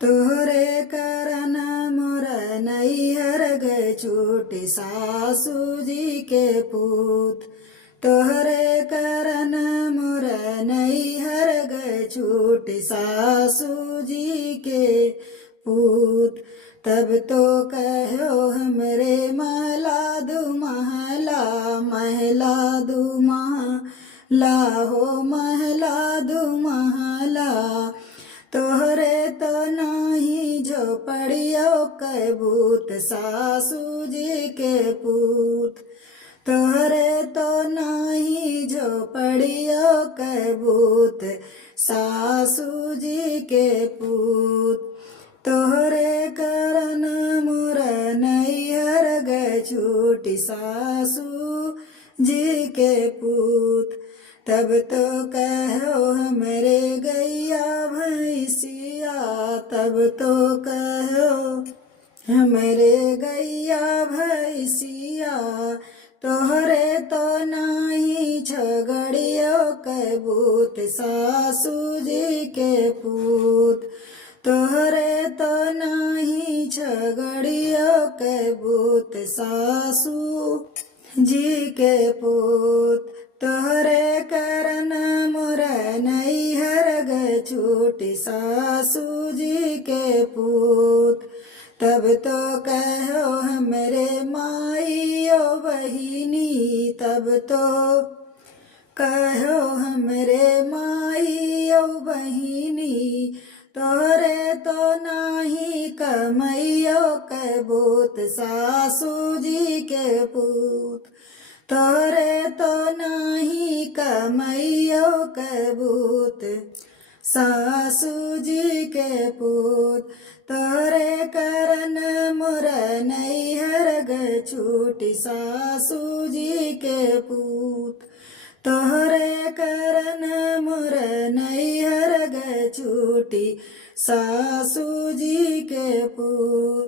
तोहरे करन मोर नैहर गए छूटी सासू जी के पूत। तोहरे करन मोर नैहर गए छूटी सासू जी के पूत। तब तो कहो हमरे महला दू महला, महला दू महला हो महला दू महला। तोहरे तो नाही झोपड़ियों के भूत सासू जी के पूत। तोहरे तो नाही झोपड़ियों के भूत सासू जी के पूत। तोहरे करन मोर नैहर गए छूटी सासू जी के पूत। तब तो कहो हमरे गैया भैंसिया, तब तो कहो हमरे गैया भैंसिया। तोहरे तो नाही झगड़ियों के भूत सासू जी के पूत। तोहरे तो नाही झगड़ियों के भूत सासू जी के पूत। तोहरे करन मोर नैहर गए छूटी सासू जी के पूत। तब तो कहो हमरे माइयो बहिनी, तब तो कहो हमरे माइयो बहिनी। तोहरे तो नाही कमैयो के भूत सासू जी के पूत। तोहरे तो नाही कमैयो के भूत सासू जी के पूत। तोहरे करन मोर नैहर गए छूटी सासू जी के पूत। तोहरे करन मोर नैहर गए छूटी सासू जी के पूत।